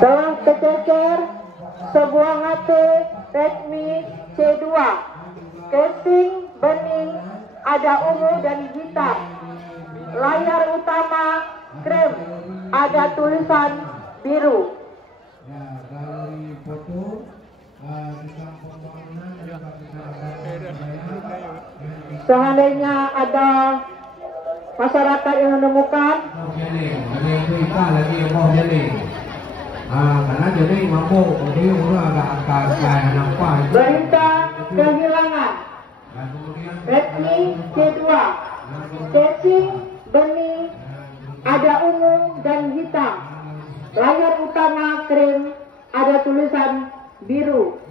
Telah tercecer sebuah HP Redmi C2, casing bening, ada ungu dan hitam. Layar utama krem, ada tulisan biru. Seandainya ada masyarakat yang menemukan, berita kehilangan Redmi C2, casing bening, ada ungu dan hitam. Layar utama krem, ada tulisan biru.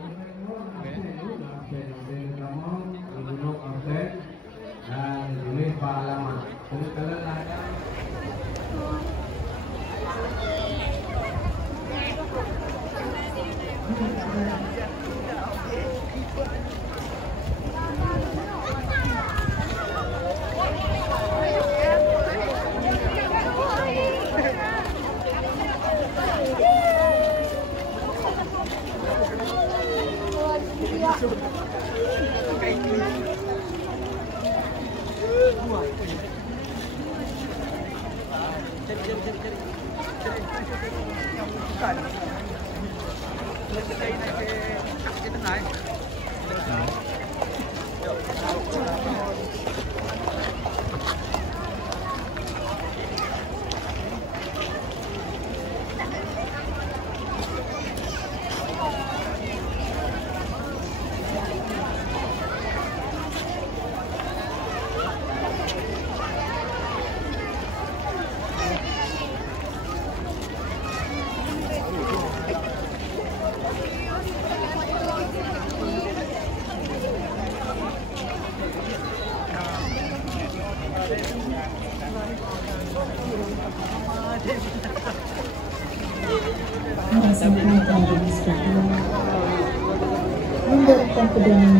Memberikan kebenaran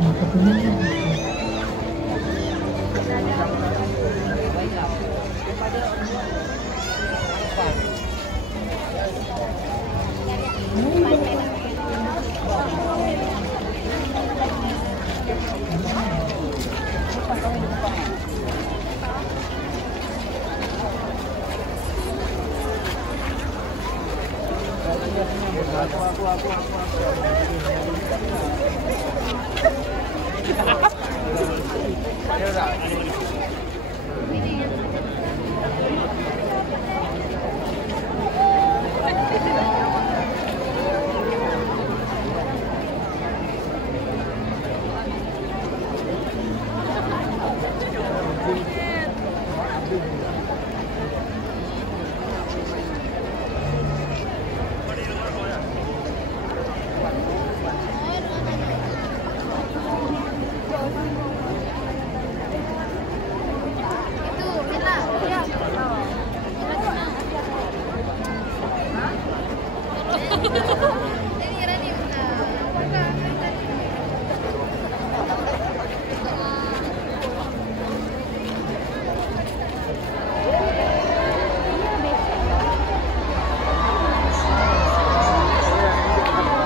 dan kebenaran.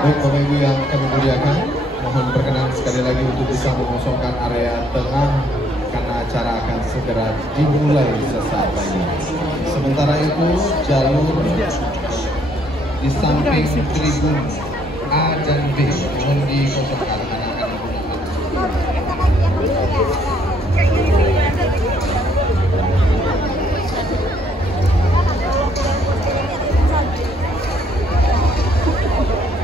Baik Bapak Ibu yang kami muliakan, mohon berkenan sekali lagi untuk bisa mengosongkan area tengah karena acara akan segera dimulai sesaat lagi. Sementara itu jalur di samping tribun A dan B mohon dikosongkan karena akan Thank you.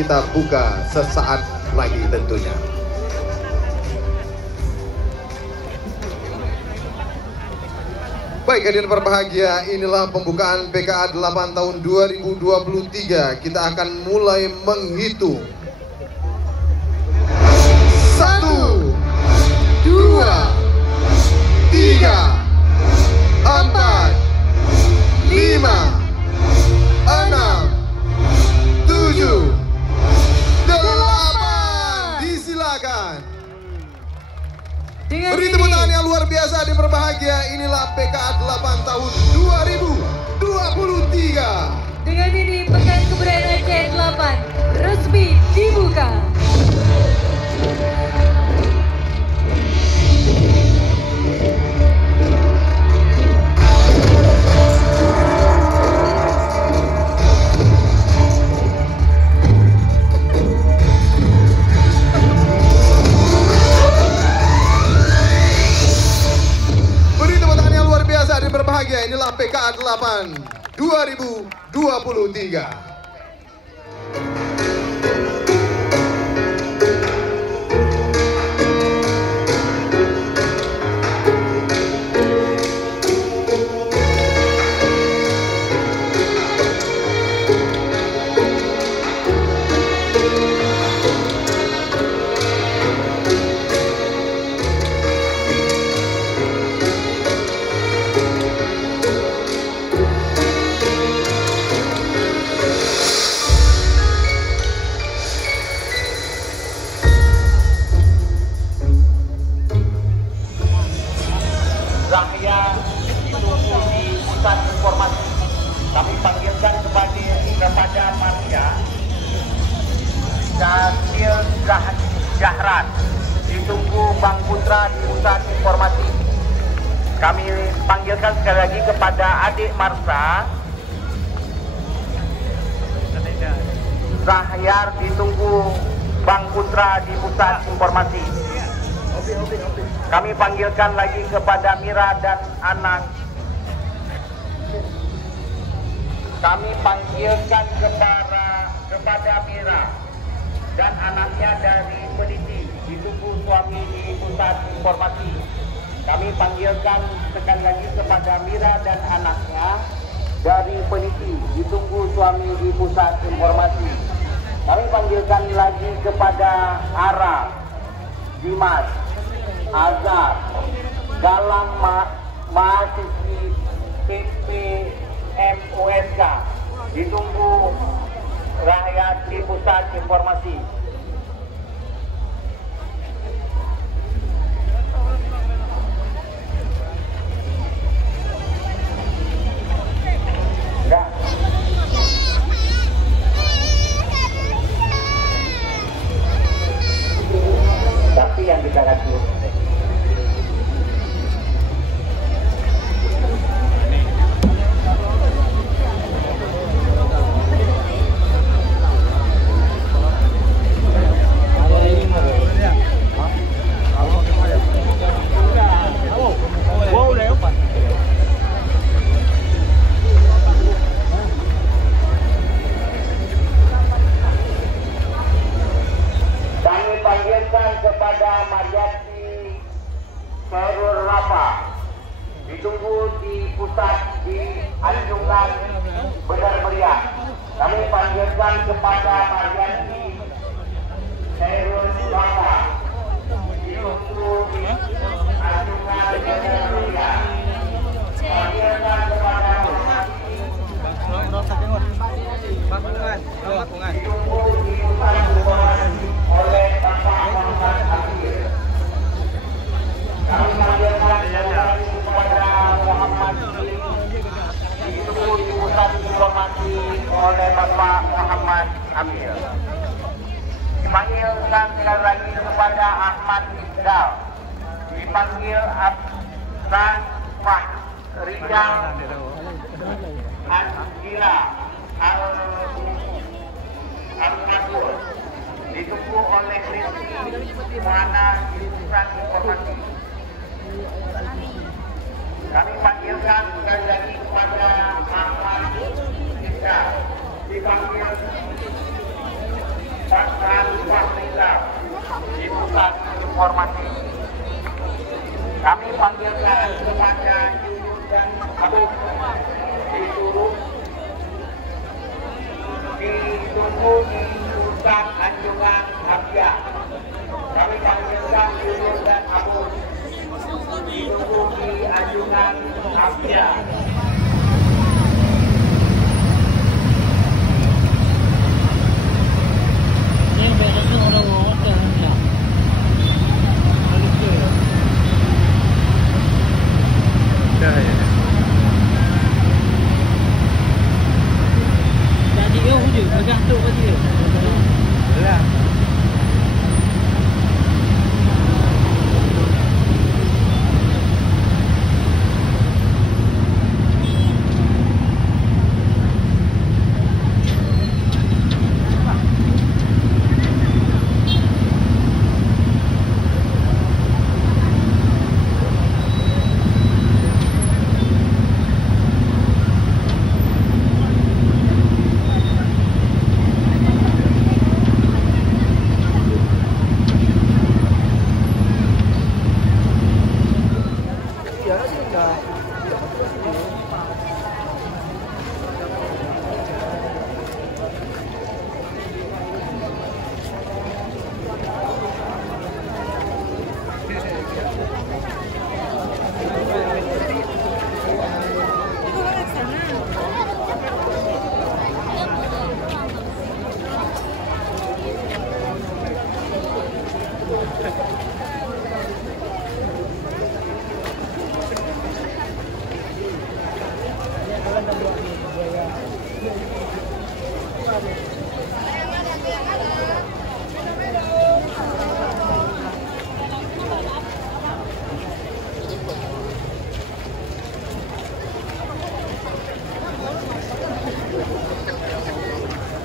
kita buka sesaat lagi tentunya. Baik, hadirin berbahagia, inilah pembukaan PKA 8 tahun 2023. Kita akan mulai menghitung. 1, 2, 3, 4, 5, 6, 7, 8. Disilakan. Beri tepuk tangan yang luar biasa di berbahagia. Inilah PKA 8 tahun 2023. Dengan ini Pekan Kebudayaan Aceh 8 resmi dibuka. Berbahagia, inilah PKA 8 2023. Zahya ditunggu di pusat informasi. Kami panggilkan kepada Maria Syakil Jahran ditunggu Bang Putra di pusat informasi. Kami panggilkan sekali lagi kepada adik Marsa Zahyar ditunggu Bang Putra di pusat informasi. Kami panggilkan lagi kepada Mira dan anak. Kami panggilkan kepada Mira dan anaknya dari Peniti ditunggu suami di pusat informasi. Kami panggilkan sekali lagi kepada Mira dan anaknya dari Peniti ditunggu suami di pusat informasi. Kami panggilkan lagi kepada Ara, Dimas, Azhar, Galang mahasiswi PPMUSK ditunggu rakyat di pusat informasi. Tapi yang kita kasih kepada Mariati Serur Rafa ditunggu di pusat di Anjungan Benar Meriah. Kami panggilkan kepada Mariati Serur Rafa ditunggu di Anjungan Benar Meriah. Panggilkan kepada ditunggu di pusat oleh Bapak Muhammad Amir. Kami panggilkan kepada Muhammad ditunggu di pusat informasi oleh Bapak Muhammad Amir. Dipanggilkan sekali lagi kepada Ahmad Iqdal. Dipanggil Abdan Rijal Andila Al-Masul ditunggu oleh Rizky Mana di pusat informasi. Kami panggilkan sekali lagi kepada Ahmad Iqdal. Dipanggil informasi. Kami panggilkan kepada Yuyun dan Abu disuruh ditunggu di pusat anjungan Abia. Kami panggilkan Yuyun dan Abu ditunggu di anjungan Abia.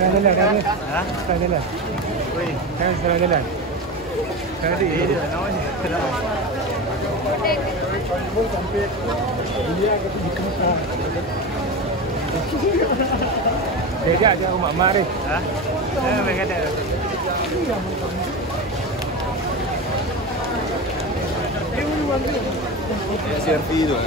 Jalan. Ha? Jalan. Woi, kan jalan. Kan dia namanya. Sampai dia kata dikemas. Dia aja mak mari. Ha? Mereka ada. CRV tu.